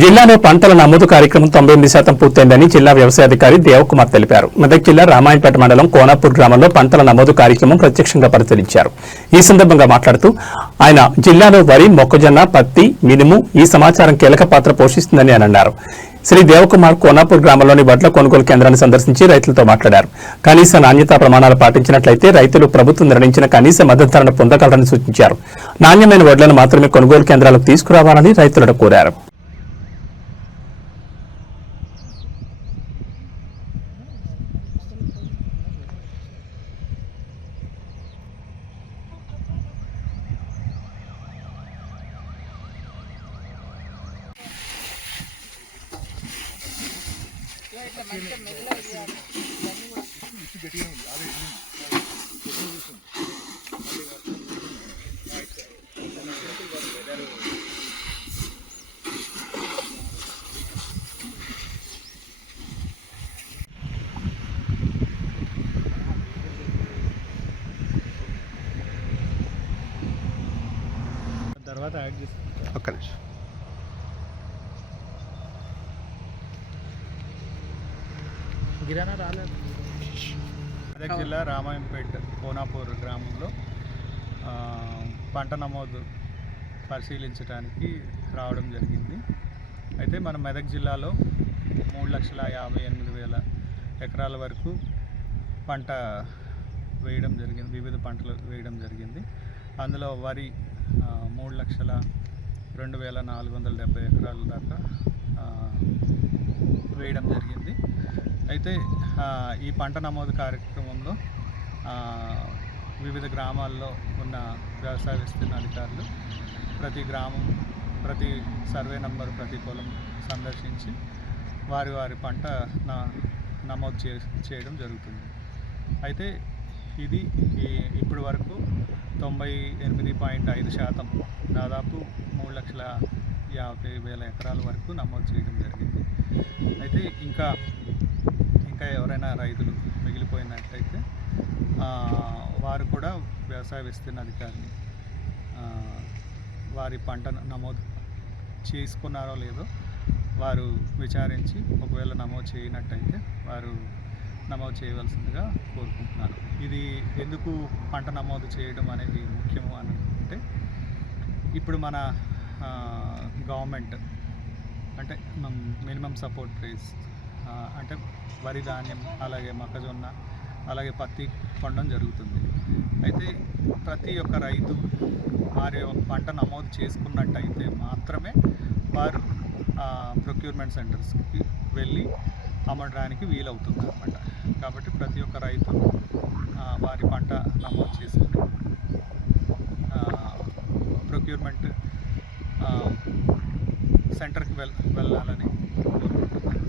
జిల్లాలో పంటల నమోదు కార్యక్రమం 98% పూర్తయిందని జిల్లా వ్యవసాయాధికారి దేవకుమార్ తెలిపారు. మెదక్ జిల్లా రామాయంపేట మండలం కోనాపూర్ గ్రామంలో పంటల నమోదు కార్యక్రమం ప్రత్యక్షంగా పరిశీలించారు. ఈ సందర్భంగా మాట్లాడుతూ ఆయన జిల్లాలో వరి, మొక్కజొన్న, పత్తి, మినుము ఈ సమాచారం కీలక పాత్ర పోషిస్తుందని అన్నారు. శ్రీ దేవకుమార్ కోనాపూర్ గ్రామంలోని వడ్ల కొనుగోలు కేంద్రాన్ని సందర్శించి రైతులతో మాట్లాడారు. కనీస నాణ్యతా ప్రమాణాలు పాటించినట్లయితే రైతులు ప్రభుత్వం నిర్ణయించిన కనీస మద్దతు ధరను పొందగలరని సూచించారు. నాణ్యమైన వడ్లను మాత్రమే కొనుగోలు కేంద్రాలకు తీసుకురావాలని రైతులను కోరారు. తర్వాత యాడ్ చేస్తాం. ఒక్క నిమిషం. గిరానా రాలేదు. మెదక్ జిల్లా రామాయంపేట కోనాపూర్ గ్రామంలో పంట నమోదు పరిశీలించడానికి రావడం జరిగింది. అయితే మన మెదక్ జిల్లాలో 3,58,000 ఎకరాల వరకు పంట వేయడం జరిగింది. వివిధ పంటలు వేయడం జరిగింది. అందులో వరి 3,02,470 ఎకరాల దాకా వేయడం జరిగింది. అయితే ఈ పంట నమోదు కార్యక్రమంలో వివిధ గ్రామాల్లో ఉన్న వ్యవసాయ విస్తీర్ణ అధికారులు ప్రతి గ్రామం, ప్రతి సర్వే నంబర్, ప్రతి పొలం సందర్శించి వారి పంట నమోదు చేయడం జరుగుతుంది. అయితే ఇది ఇప్పటి వరకు 98.5% దాదాపు 3,50,000 ఎకరాల వరకు నమోదు చేయడం జరిగింది. అయితే ఇంకా ఎవరైనా రైతులు మిగిలిపోయినట్టయితే వారు కూడా వ్యవసాయ విస్తీర్ణ అధికారిని వారి పంట నమోదు చేసుకున్నారో లేదో వారు విచారించి ఒకవేళ నమోదు చేయనట్టయితే వారు నమోదు చేయవలసిందిగా కోరుకుంటున్నాను. ఇది ఎందుకు పంట నమోదు చేయడం అనేది ముఖ్యము అని అంటే, ఇప్పుడు మన గవర్నమెంట్ అంటే మినిమం సపోర్ట్ ప్రైస్ అంటే వరి, ధాన్యం, అలాగే మొక్కజొన్న, అలాగే పత్తి కొనడం జరుగుతుంది. అయితే ప్రతి ఒక్క రైతు వారి పంట నమోదు చేసుకున్నట్టయితే మాత్రమే వారు ప్రొక్యూర్మెంట్ సెంటర్స్కి వెళ్ళి అమ్మడానికి వీలవుతుంది అన్నమాట. కాబట్టి ప్రతి ఒక్క రైతు వారి పంట నమోదు చేసుకుని ప్రొక్యూర్మెంట్ సెంటర్కి వెళ్ళాలని కోరుకుంటున్నాను.